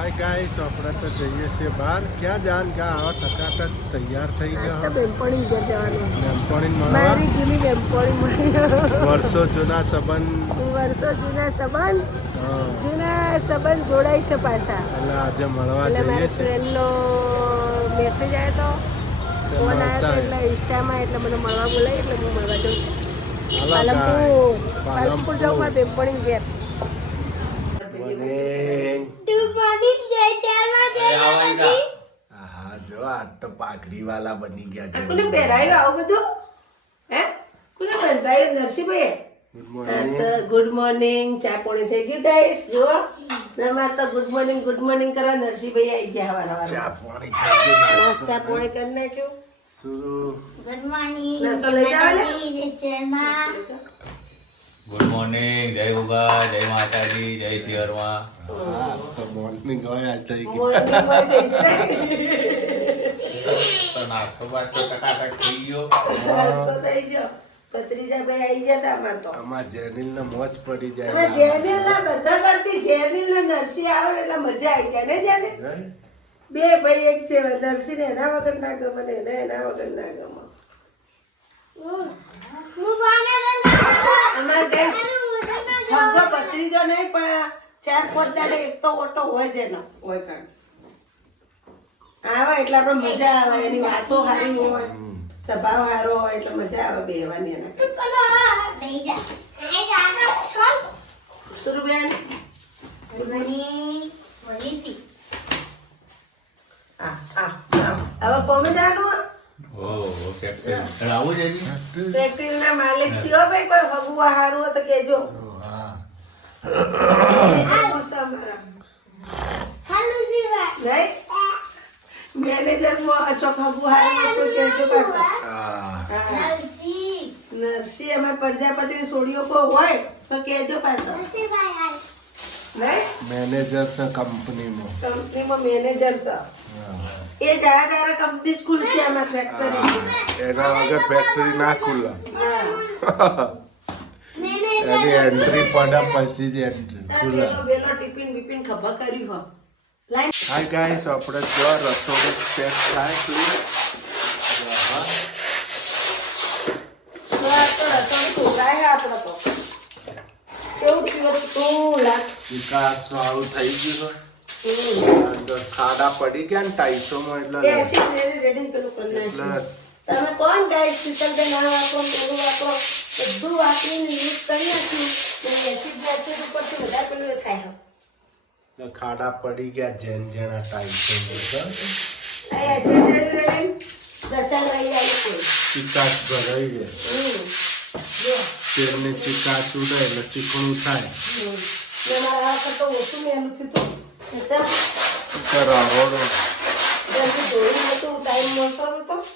Hi guys આપણે તો જઈએ છીએ બહાર. ક્યાં જાન ક્યાં આવા ટકાટક તૈયાર થઈ ગયા બેનપણી ઘેર જવાનું. બેનપણી મારી જૂની બેનપણી વર્ષો જૂના સંબંધ. વર્ષો જૂના સંબંધ. જૂના સંબંધ જોડાય છે પાછા. એટલે આજે મળવા જઈએ મારા ફ્રેન્ડનો મેસેજ આવ્યો તો. ફોન આવ્યો તો એટલે ઇન્સ્ટામાં એટલે મને મળવા બોલાય એટલે હું મળવા જાઉં છું. પાલમપુર પાલમપુર જવું મારા બેનપણી ઘેર Morning. ગુડ મોર્નિંગ જય ચાલવા જય માતાજી હા જો આજ તો પાઘડી વાલા બની ગયા છે. કોને પહેરાયું આવું બધું? હે? કોને બંધાયું Narsinhbhai good morning good morning ચા પોણી થઈ ગયું ગાઈસ જો તમારે તો ગુડ મોર્નિંગ ગુડ મોર્નિંગ કરવા નરસિંહભાઈ આવી ગયા હવાના ચા પોણી થઈ ગયું નાસ્તા પોણી કરી નાખ્યું. સુરુ. ગુડ મોર્નિંગ નાસ્તો લઈ જાવ ગુડ મોર્નિંગ જય ઉગા જય માતાજી જય શિવરમાં હા તો મોર્નિંગ હોય આજ થઈ ગઈ મોર્નિંગમાં થઈ તો ટકાટક થઈ ગયો. નાસ્તો થઈ ગયો. ભત્રીજાભાઈ આવી ગયા તા અમાર તો. આમાં જેનિલ ને મોજ પડી એમાં જાય જેનિલ ના બધા કરતી જેનિલ ને નરસિંહ આવે ને એટલે મજા આવી જાય ને જેને બે ભાઈ એક છે નરસિંહ ને એના વગર ના ગમે ને એને એના વગર ના ગમે. હું અમાર ગેસ ભગો ભત્રીજો નહીં પણ ચાર પાંચ દાડે એક તો ઓટો હોય જ એનો હોય કાણ આવે એટલે આપણે મજા આવે એની વાતો સારી હોય સ્વભાવ સારો હોય એટલે મજા આવે બેહવાની એના. સુરુબેન. હવે કોમે જવાનું ઓ કેપ્ટન ના માલિક સિવાય ભાઈ કોઈ ભગવા હારું હોય તો કેજો હા મોસમ મારા હાલો શિવા નહીં મેનેજરમાં અચો ભગવા હારું હોય તો કેજો પાછા હા હા નરસી નરસિંહ. અમાર પ્રજાપતિ સોડીઓ કોઈ હોય તો કેજો પાછા. મેનેજર છે કંપનીમાં કંપનીમાં મેનેજર છે. એ જયા ત્યારે કંપની જ ખુલશે એમાં ફેક્ટરી એના વગર ફેક્ટરી ના ખુલ્લા હા એની એન્ટ્રી પડ્યા પછી જ એન્ટ્રી પેલો બેલો ટિફિન બિફિન ખભા કર્યું હો લાઈન હાય ગાઈસ આપણે જો રસોડું ચેક થાય પ્લીઝ આ ખાડા પડી ગયા ને ટાઈસોમાં એ એટલે તમે કોણ ગાય શીતલબેન આ વાપરો પેલું વાપરો બધું વાપરીને યુઝ કરી નાખ્યું ને એસી નાખ્યું ઉપરથી વધારે પેલું એ થાય હો. એટલે ખાડા પડી ગયા જેન જેના ટાઈમ ચિકાસ ભરાઈ ગયા. તેમને ચિકાસ ઉડે એટલે ચીકણું થાય. ને. ને ચાલ, તો રહોડો જલ્દી ધોઈ નહોતું, ટાઈમ મળતો નહોતો.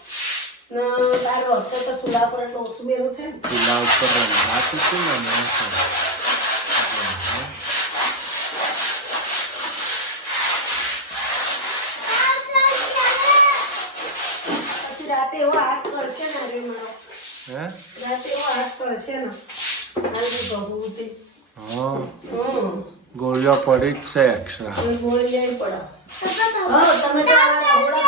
ને તારો હતો તો સુલા પર એટલે ઓછું મેલું થાય ને. ચૂલા ઉપર રંધાતું હતું ને માણસો પછી રાતે એવો હાથ કરશે ને રે મારો. હે? રાતે એવો હાથ કરશે ને. આજે ભભૂતિ. હા. હમ. પડી જ છે એક્સ્ટ્રા હા તમે તો આ બહાર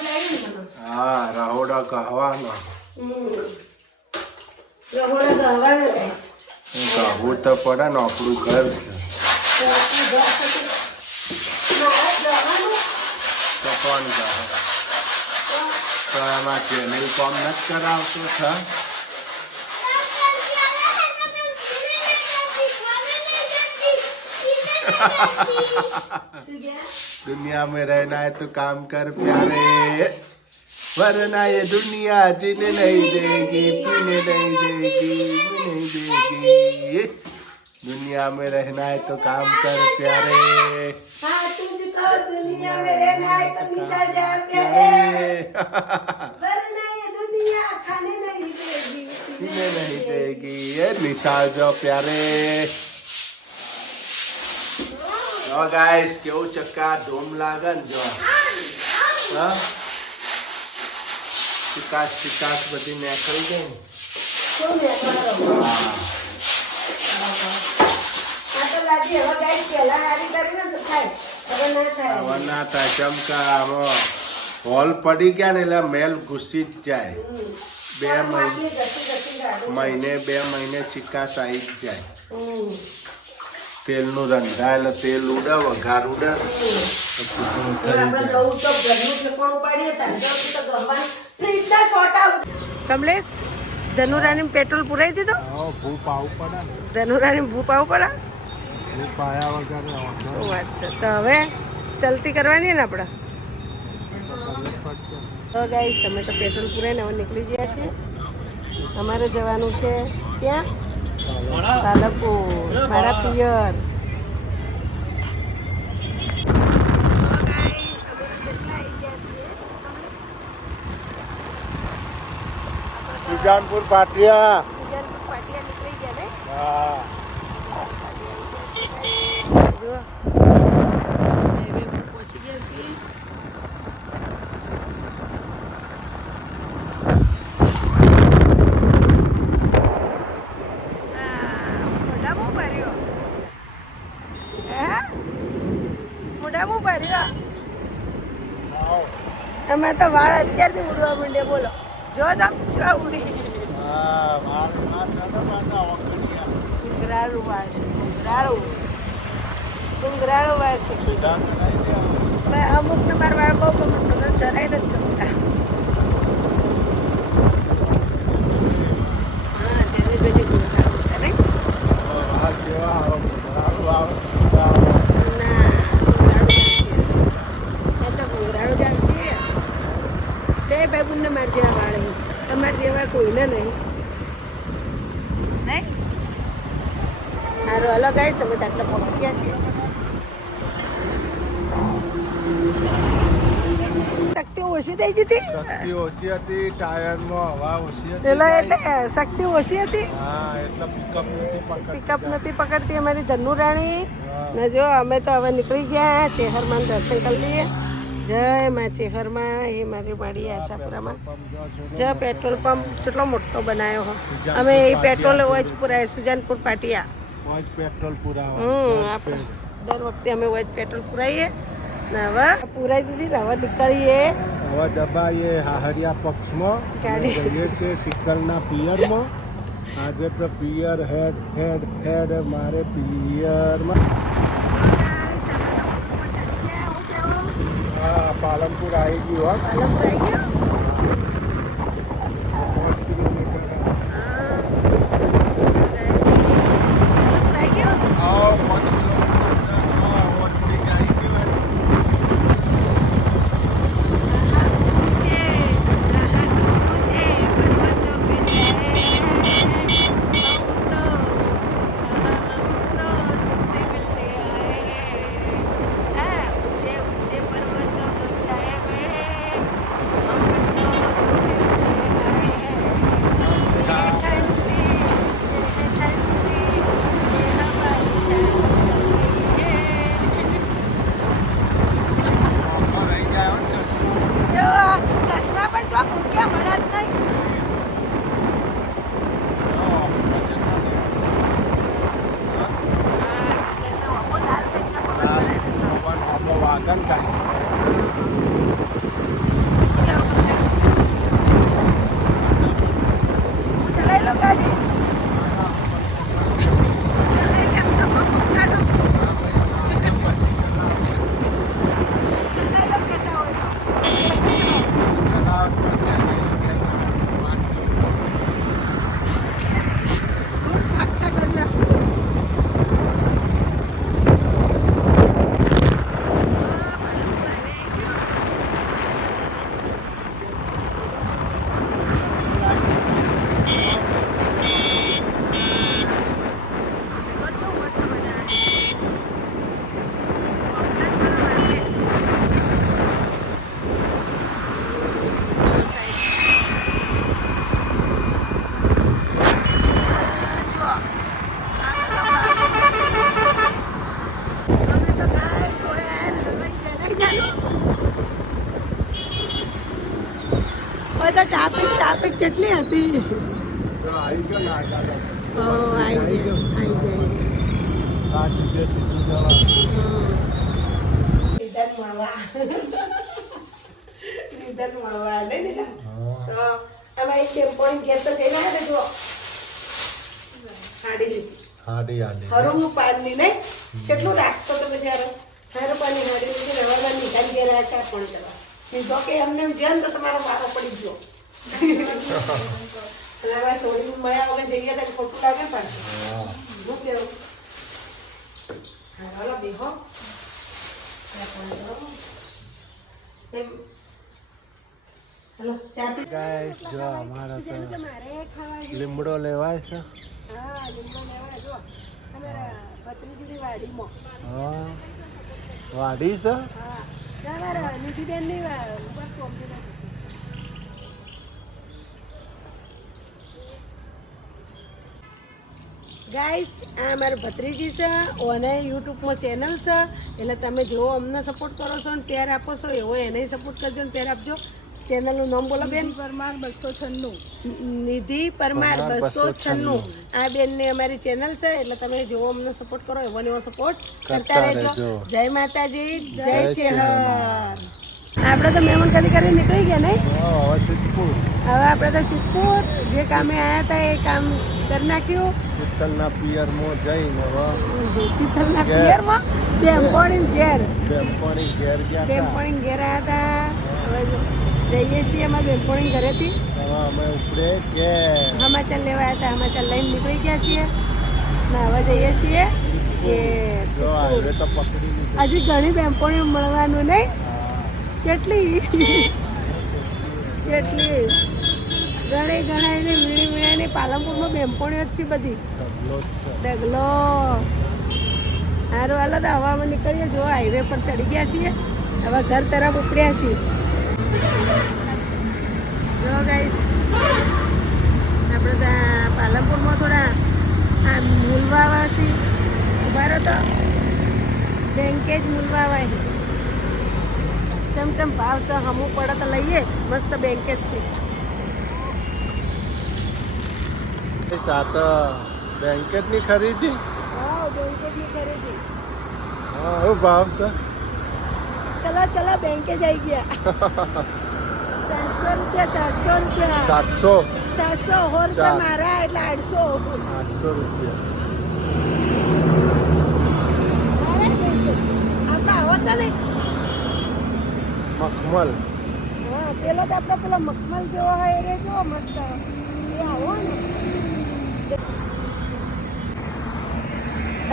ને. હા રાહોડા કહેવાના હમ. રવડા ગવા ને guys. કહેવું તો પડે ને આપણું ઘર છે તો આપણું ઘર પછી મારા જવાનું તો કોણ કહે તો એમાં ચેનલ કોમ નથી કરાવતો છે શું ગયા? दुनिया में रहना है तो काम कर प्यारे वरना ये दुनिया जीने नहीं देगी पीने नहीं देगी नहीं देगी दुनिया में रहना है तो काम कर प्यारे हाँ तुझको दुनिया में रहना है तो निशा जा प्यारे वरना ये दुनिया खाने नहीं देगी पीने नहीं देगी ये निशाल जो प्यारे જો ગાઈસ કેવું ચક્કા ધૂમ લાગે ને જો હા ચિકાસ ચિકાસ બધી નેકળી ગઈ ને. હવે ને તો થાય. ચમકા આમાં હોલ પડી ગયા ને એટલે મેલ ઘૂસી જ જાય. બે. મહિને બે મહિને ચિકાસ આવી જ જાય. તેલનું ધંધા એટલે તેલ ઉડે વઘાર ઉડે પછી ફ્રીજના સોટા કમલેશ ધનુરાની પેટ્રોલ પુરાઈ દીધો? ભૂપ આવું પડે ધનુરાની ભૂપ આવું પડે? ભૂપ આયા વગર વાત છે. તો હવે ચલતી કરવાની ને આપણે? તો ગાઈસ અમે તો પેટ્રોલ પુરાઈને હવે નીકળી ગયા છીએ. અમારે જવાનું છે ક્યાં? તાલકો મારા પિયર. સુજાનપુર પાટિયા. પાટિયા નીકળી ગયા ને? હા. અમે તો વાળ અત્યારથી ઉડવા માંડ્યા બોલો. જો તો જો ઉડી. ઘુંઘરાળું વાળ છે ઘુંઘરાળું ઘુંઘરાળું વાળ છે. અમુક ને મારા વાળ બહુ ગમે જરાય નથી ગમતા હા તેને જોઈને ઘુંઘરાળું છે નહીં ના ઘુંઘરાળું નથી. એ તો ઘુંઘરાળું જ આવશે બે ભાઈ બુનને માર જેવા વાળ છે. તમારા જેવા કોઈને નહીં નહીં સારું હલો ગાઈસ તમે તો આટલા પહોંચી ગયા છીએ શક્તિ ઓછી થઈ ગઈ હતી? શક્તિ ઓછી હતી ટાયરમાં હવા ઓછી હતી. એટલે એટલે શક્તિ ઓછી હતી? હા એટલે પિકઅપ નથી પકડતી પિકઅપ નથી પકડતી અમારી ધનુરાણી ને જો અમે તો હવે નીકળી ગયા ચેહરમાં દર્શન કરી લઈએ. જય માં ચેહરમાં એ મારી વાડી આશાપુરામાં. જો પેટ્રોલ પંપ કેટલો મોટો બનાવ્યો હો. અમે એ પેટ્રોલ જ પુરાય સુજાનપુર પાટિયા. પેટ્રોલ હમ આપણે દર વખતે અમે જ પેટ્રોલ પુરાઈએ. ને હવે પુરાઈ દીધી ને હવે નીકળીએ. દબાઈએ હાહરિયા પક્ષમાં જઈએ છીએ સિકલના પિયરમાં. આજે તો પિયર હેડ હેડ હેડ મારે પિયરમાં. હા પાલનપુર આવી ગયું હા. પાલનપુર આવી ગયો? હરુનું કેટલી નહીં કેટલું રાખતો તમે બિચારો હરું આવ્યા ચા પણ કરવા. કે એમને જેમ તો તમારો મારો પડી ગયો. લીમડો લેવાય છે. હા લીંબુ લેવા જો અમારા ભત્રીજીની વાડીમાં. હા. વાડી છે? હા તમારા નિધિબેનની બસ કોમ્પ્યુટર ગાઈસ આ અમારા ભત્રીજી છે અને યુટ્યુબમાં ચેનલ છે એટલે તમે જેવો અમને સપોર્ટ કરો છો ને પ્યાર આપો છો એવો એને સપોર્ટ કરજો ને પ્યાર આપજો. ચેનલનું નામ બોલો બેન. પરમાર બસો છન્નું. નિધિ પરમાર બસો છન્નું. આ બેનની અમારી ચેનલ છે એટલે તમે જો અમને સપોર્ટ કરો એવો ને એવો સપોર્ટ કરતા રહેજો. જય માતાજી જય ચેહર. આપણે તો મહેમાન કદી કરી નીકળી ગયા નહીં? હવે આપણે તો સિદ્ધપુર જે કામે આવ્યા હતા એ કામ કરી નાખ્યું. શીતલના પિયરમાં જઈને હવે શીતલના. પિયરમાં? બેમ્પોણી ઘેર. બેમ્પોણી ઘેર ગયા બેમ્પોણી બેમપોણી ઘેર આવ્યા હતા હવે જઈએ છીએ અમે બેમ્પોણી ઘરેથી. હવે અમે ઉપડે કે સમાચાર લેવા હતા સમાચાર લઈને નીકળી ગયા છીએ. ને હવે જઈએ છીએ કે જો હાઈવે તો પકડી લીધો. હજી ઘણી બેમપોણીઓ મળવાનું નહીં. કેટલી? કેટલી? ઘણી ગણાયની વીણી વીણાની પાલનપુરમાં બેમપોણીઓ જ છે બધી. ડગલો સારું હાલો તો હવામાં નીકળીએ. જો હાઈવે પર ચડી ગયા છીએ. હવે ઘર તરફ ઉપડ્યા છીએ. જો ગાઈસ આપણે ત્યાં પાલનપુરમાં થોડા આ મૂલવાવાથી ઊભા રહો તો. બેંકે જ મૂલવાવાય ચમચમ ચમ ભાવ છે. હમું પડે તો લઈએ. મસ્ત બેંકે જ છે એ સાત બેન્કેટની ખરીદી? હા બેંકેટની ખરીદી. હા શું ભાવ છે? ચલો ચલો બેંકે જઈ ગયા. સાતસો રૂપિયા સાતસો રૂપિયા. સાતસો? સાતસો રૂપિયા મારા એટલે આઠસો આઠસો રૂપિયા. મખમલ. હા પેલો તો આપણે પેલો મખમલ જેવો હોય એ જેવો મસ્ત. એ આવો ને.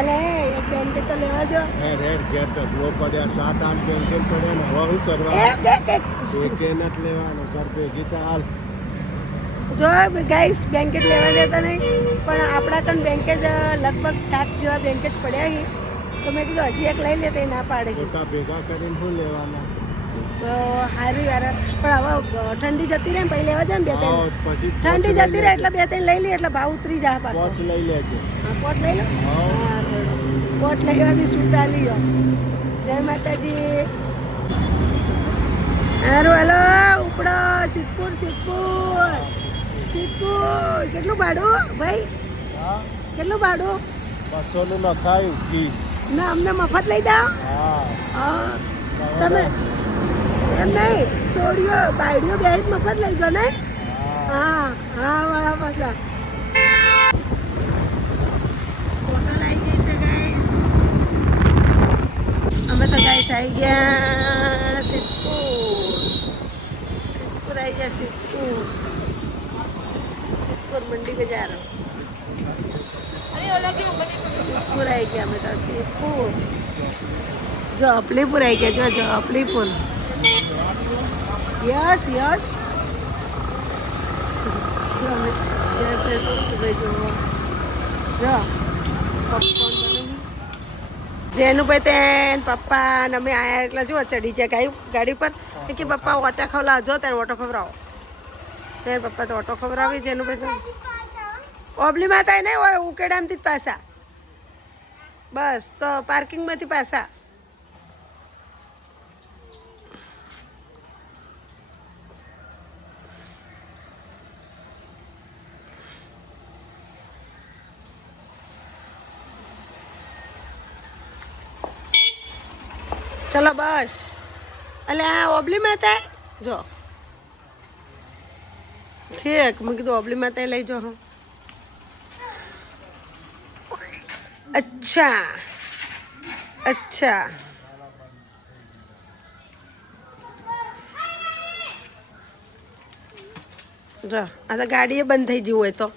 અલે એક બેંકે તો લેવા દો. એ રેડ ગેટ ઢગલો પડ્યા સાત આઠ બેન્કેટ પડ્યા ને હવે શું એ બે કે એકે નથી લેવાનું કર ભેગી તો હાલ. જો ગાઈસ બેંકેટ લેવા દેતા નહીં પણ આપણા કણ બેન્કેજ લગભગ સાત જેવા બેંકે જ પડ્યા છે. તો મેં કીધું હજી એક લઈ લે તો એ ના પાડે. ભેગા કરીને શું લેવાના? તો સારી વાર. પણ હવે ઠંડી જતી રહે ને પછી લેવા જાય ને બે ત્રણ. ઠંડી જતી રહે એટલે બે ત્રણ લઈ લઈએ એટલે ભાવ ઉતરી જાય પાછો. લઈ લેજો. હા, કોટ લઈ લો? કોટ લેવાની છૂટ લીઓ જય માતાજી. હારું હાલો ઉપડો. સિદ્ધપુર સિદ્ધપુર. સિદ્ધપુર. કેટલું ભાડું ભાઈ? હા. કેટલું ભાડું? બસોનું નખાયું ના અમને મફત લઈ હા. તમે એમ નહીં સોડીઓ બાયડીઓ બે જ મફત લઈ જાઓ ને હા હા વાળા પાછા હોટલ આવી ગઈ છે ગાઈસ અમે તો ગાઈસ આવી ગયા સિદ્ધપુર સિદ્ધપુર આવી ગયા સિદ્ધપુર સિદ્ધપુર મંડી બજાર સિદ્ધપુર આવી ગયા અમે તો સિદ્ધપુર જો અપલીપુર આવી ગયા જો જો અપલીપુર યસ યસ જેનુભાઈ તેન પપ્પા ને અમે આયા એટલે જુઓ ચડી ગયા ગાડી ગાડી પર. કે પપ્પા ઓટા ખવડાવ, જો ત્યારે ઓટો ખવડાવો. ત્યારે પપ્પા તો ઓટો ખવડાવી, જેનુભાઈ ઓબલી માતા નહીં હોય, ઉકેડામથી પાછા. બસ, તો પાર્કિંગમાંથી પાછા. ચલો બસ. એટલે આ ઓબલી માતા જો. ઠીક, મેં કીધું ઓબલી માતા લઈ જો હું. અચ્છા. અચ્છા. જો, આ તો ગાડીએ બંધ થઈ ગયું હોય તો.